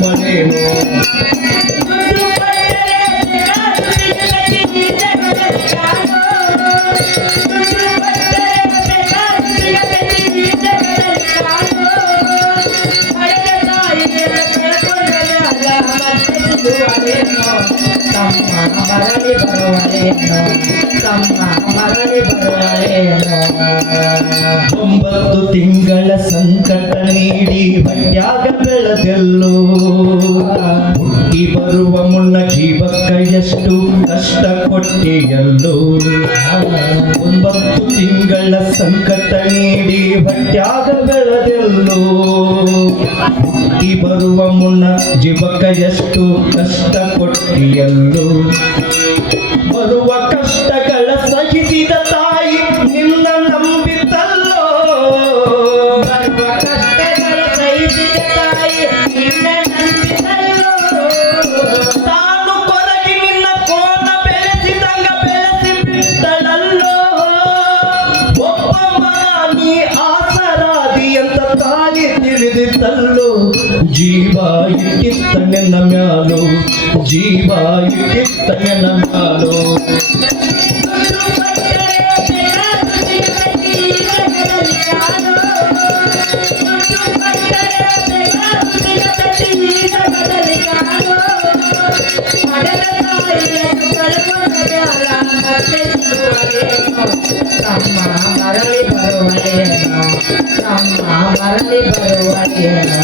ಬರುವಳೇನು ಮರಳಿ ಬರುವಳೇನು ತಮ್ಮ ಮರಳಿ ಬರುವಳೇನು 9 ತಿಂಗಳ ಸಂಕಟ ನೀಡಿ ಹೊಟ್ಯಾಗ ಬೆಳೆದೆಲ್ಲೋ ಹುಟ್ಟಿ ಬರುವ ಮುನ್ನ ಜೀವಕ್ಕ ಎಷ್ಟು ಕಷ್ಟ ಕೊಟ್ಟಿಯಲ್ಲೋ 9 ತಿಂಗಳ ಸಂಕಟ ನೀಡಿ ಹೊಟ್ಯಾಗ ಬೆಳೆದೆಲ್ಲೋ ಹುಟ್ಟಿ ಬರುವ ಮುನ್ನ ಜೀವಕ್ಕ ಎಷ್ಟು ಕಷ್ಟ ಕೊಟ್ಟಿಯಲ್ಲೋ ಬರುವ ಕಷ್ಟಗಳ ಸಹಿಸಿದ ತಾಯಿ ನಿನ್ನ ನಂಬಿತಲ್ಲೋ ಬರುವ ಕಷ್ಟಗಳ ಸಹಿಸಿದ ತಾಯಿ ನಿನ್ನ ನಂಬಿತಲ್ಲೋ ತಾನು ಕೊರಗಿ ನಿನ್ನ ಕೋನ ಬೆಳೆಸಿದಂಗ ಬೆಳೆಸಿ ಬಿಟ್ಟಳಲ್ಲೋ ಒಬ್ಬ ಮಗ ನೀ ಆಸರಾದಿ ಅಂತ ತಾಯಿ ತಿಳಿದಿತ್ತಲ್ಲೋ ಜೀವ ಇಟ್ಟಿತ್ತ ನಿನ್ನ ಮ್ಯಾಲೋ ಜೀವ ಇಟ್ಟಿತ್ತ ನಿನ್ನ ಮ್ಯಾಲೋ ತಮ್ಮ ಮರಳಿ ಬರುವಳೇನು ತಮ್ಮ ಮರಳಿ ಬರುವಳೇನು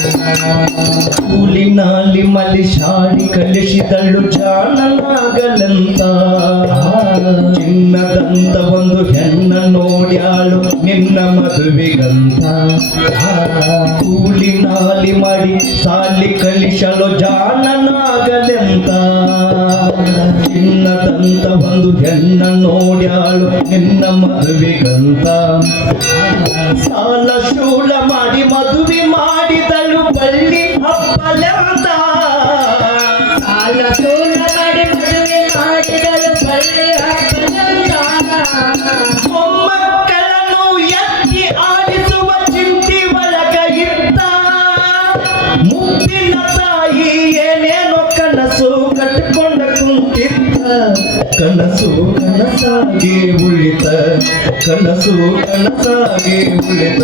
ಕೂಲಿನಲ್ಲಿ ಮಲಿಶಾಡಿ ಕಲಿಸಿದಳು ಜಾಣನಾಗಲಂತ ಚಿನ್ನದಂತ ಒಂದು ಹೆಣ್ಣ ನೋಡ್ಯಾಳು ನಿನ್ನ ಮದುವೆಗಂತ ಕೂಲಿನಾಲಿ ಮಾಡಿ ಸಾಲಿ ಕಲಿಸಲು ಜಾಣನಾಗಲೆಂತ ಚಿನ್ನದಂತ ಒಂದು ಹೆಣ್ಣ ನೋಡ್ಯಾಳು ನಿನ್ನ ಮದುವೆಗಂತ ಸಾಲ ಶೂಲ ಮಾಡಿ ಮದುವೆ ಮಾಡಿದಳು ಬಳ್ಳಿ ಹಬ್ಬಲಂತ ಸಾಲ ಸೂಲ ಮಾಡಿ ಮದುವೆ ಮಾಡಿದಳು ಬಳ್ಳಿ ಹಬ್ಬಲಂತ ಮೊಮ್ಮಕ್ಕಳನ್ನು ಎತ್ತಿ ಆಡಿಸುವ ಚಿಂತಿ ಒಳಗ ಇತ್ತ ಮುಪ್ಪಿನ ತಾಯಿ ಏನೇನೋ ಕನಸು ಕಟ್ಟಿಕೊಂಡ ಕುಂತಿತ್ತ ಕನಸು ಕನಸಾಗಿ ಉಳಿತ ಕನಸು ಕನಸಾಗಿ ಉಳಿತ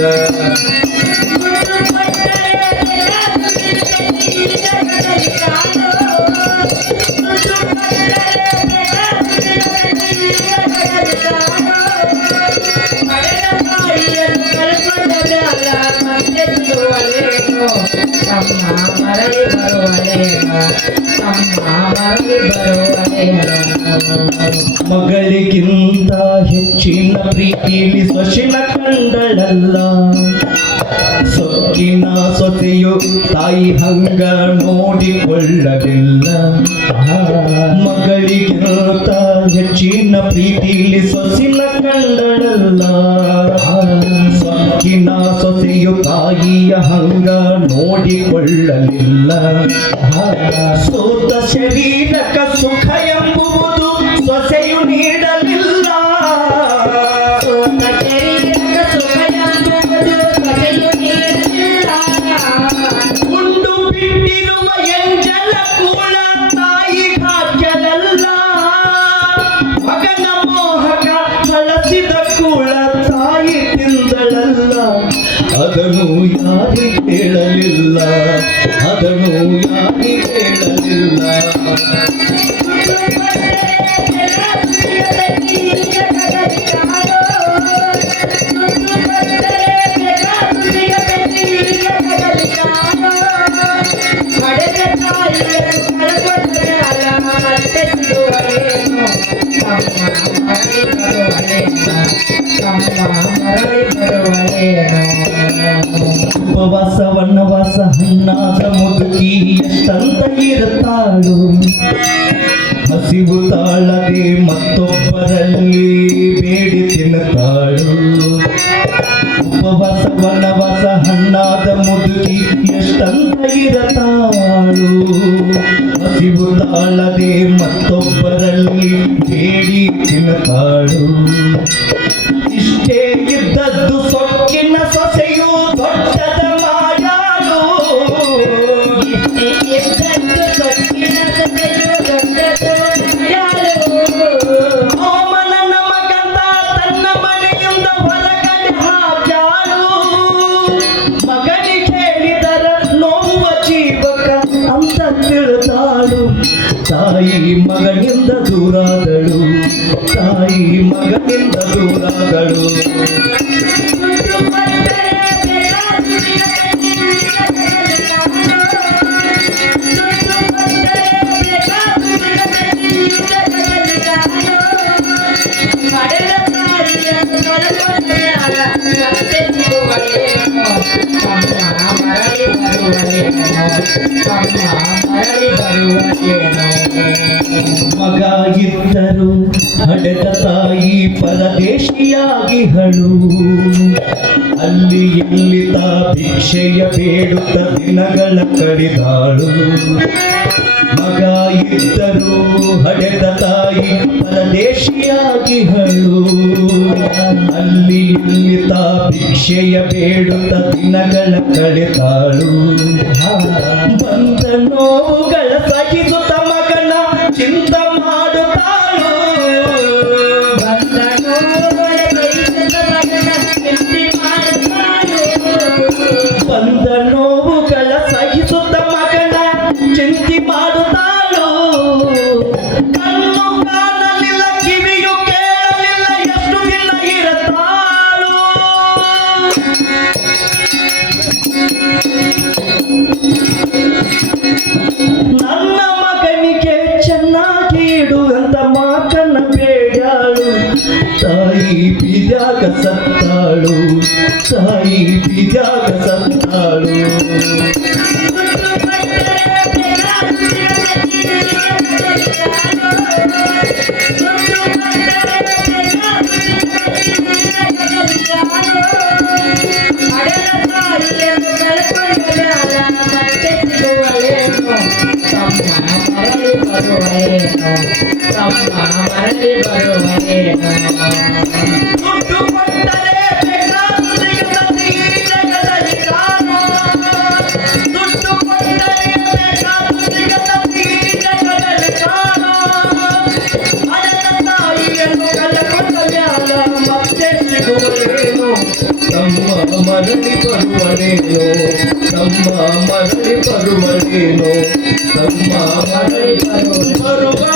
ತಮ್ಮ ಮರಳಿ ಬರುವಳೇನು ತಮ್ಮ ಮರಳಿ ಬರುವಳೇನು ಮಗಳಿಗಿಂತ ಹೆಚ್ಚಿನ ಪ್ರೀತಿಲಿ ಸೊಸಿನ ಕಂಡಳಲ್ಲ ಸೊಕ್ಕಿನ ಸೊಸೆಯು ತಾಯಿ ಹಂಗ ನೋಡಿಕೊಳ್ಳಲಿಲ್ಲ ಮಗಳಿಗಿಂತ ಹೆಚ್ಚಿನ ಪ್ರೀತಿಲಿ ಸೊಸಿನ ಕಂಡಳಲ್ಲ ಸೊಕ್ಕಿನ ಸೊಸೆಯು ತಾಯಿಯ ಹಂಗ ನೋಡಿಕೊಳ್ಳಲಿಲ್ಲ ಸೋತ ಶರೀರಕ ಸುಖ ಎಂಬುವುದು ಸೊಸೆಯು ನೀಡಲಿಲ್ಲ ಸೋತ ಶರೀರಕ ಸುಖ ಎಂಬುದು ಸೊಸೆಯು ನೀಡಲಿಲ್ಲ ಉಂಡು ಬಿಟ್ಟಿರುವ ಎಂಜಲ ಕೂಳ ತಾಯಿ ಹಾಕ್ಯದಲ್ಲ ಮಗನ ಮೋಹಕ ಬಳಸಿದ ಕೂಳ ತಾಯಿ ತಿಂದಳಲ್ಲ ಅದನ್ನು ಯಾರಿ ಕೇಳಲಿಲ್ಲ ಅದನ್ನು ಯಾರಿ ಕೇಳಲಿಲ್ಲ ಉಪವಾಸ ವನವಾಸ ಹಣ್ಣಾದ ಮುದುಕಿ ಎಷ್ಟಂತ ಇರುತ್ತಾಳು ಹಸಿವು ತಾಳದೆ ಮತ್ತೊಬ್ಬರಲ್ಲಿ ಬೇಡಿ ತಿನ್ನುತ್ತಾಳು ಉಪವಾಸ ವನವಾಸ ಹಣ್ಣಾದ ಮುದುಕಿ ಎಷ್ಟಂತ ಇರುತ್ತಾಳು ಹಸಿವು ತಾಳದೆ ಮತ್ತೊಬ್ಬರಲ್ಲಿ ಬೇಡಿ ತಿನ್ನುತ್ತಾಳು ಇಷ್ಟೇ ಇದ್ದದ್ದು ಸೊಕ್ಕಿನ ಸೊಸೆಯು ದೊಡ್ಡದ ಮಾಡಾಳು ನೀಗಿದ್ದದ್ದು ತೊಟ್ಟಿನ ಸೊಸೆಯು ದೊಡ್ಡದು ಯಾರು ಅವಮನನ ಮಗಂದ ತನ್ನ ಮನೆಯಿಂದ ಹೊರಗಡೆ ಹಾಕ್ಯಾಳು ಮಗನಿಗೆ ಹೇಳಿದರ ನೋವುವ ಜೀವಕ ಅಂತ ತಿಳಿದಾಳು ತಾಯಿ ಮಗನಿಂದ ದೂರಾದಳು ತಾಯಿ ಮಗನಿಂದ ದೂರಾದಳು ಮಗ ಇದ್ದರು ಹಡೆದ ತಾಯಿ ಪರದೇಶಿಯಾಗಿಹಳು ಅಲ್ಲಿ ಇಲ್ಲಿ ತಾ ಭಿಕ್ಷೆಯ ಬೇಡುತ್ತ ದಿನಗಳ ಕಡಿದಾಳು ಮಗ ಇದ್ದರು ಹಡೆದ ತಾಯಿ ಪರದೇಶಿಯಾಗಿಹಳು ಅಲ್ಲಿ ಇಲ್ಲಿ ತಾ ಭಿಕ್ಷೆಯ ಬೇಡುತ್ತ ದಿನಗಳ ಕಡಿದಾಳು ಬಂದ ನೋವುಗಳ ಸಹಿಸುತ್ತ ಮಗನ ಚಿಂತ ಮಾಡುತ್ತಾಳು ಬಂದ ನೋವುಗಳ ಬಯಸಿದ ಮಗನ ಚಿಂತೆ ಮಾಡುತ್ತಾಳು ಬಂದ ನೋವುಗಳ ಸಹಿಸುತ್ತ ಮಗನ ಚಿಂತೆ ಮಾಡುತ್ತಾಳು ಕಣ್ಣು ಕಾಣಲಿಲ್ಲ ಕಿವಿಯು ಕೇಳಲಿಲ್ಲ ಎಷ್ಟು ದಿನ ಇರತಾಳು ನನ್ನ ಮಗನಿಗೆ ಚೆನ್ನಾಗಿ ಇಡುವಂತ ಮಾತನ್ನ ಬೇಡಾಳು ತಾಯಿ ಬೀದ್ಯಾಗ ಸತ್ತಾಳು ತಾಯಿ ಬೀದ್ಯಾಗ ಸತ್ತಾಳು ಮರಳಿ ಬರುವರೇನು ದುಡ್ಡು ಕೊಟ್ಟರೆ ಬೇಕಾದ ಸಿಗತದೆ ಈ ಜಗದಲ್ಲಿ ಕಾಣೋ. ದುಡ್ಡು ಕೊಟ್ಟರೆ ಬೇಕಾದ ಸಿಗತದೆ ಈ ಜಗದಲ್ಲಿ ಕಾಣೋ. ಹಣದ ತಾಯಿಯನ್ನು ಕಳಕೊಂಡ ಮ್ಯಾಲ ಮತ್ತೆ ಸಿಗುವರೇನು ತಮ್ಮ ಮರಳಿ ಬರುವರೇನು ತಮ್ಮ ಮರಳಿ ಬರುವರೇನು ತಮ್ಮ ಮರಳಿ ಬರುವ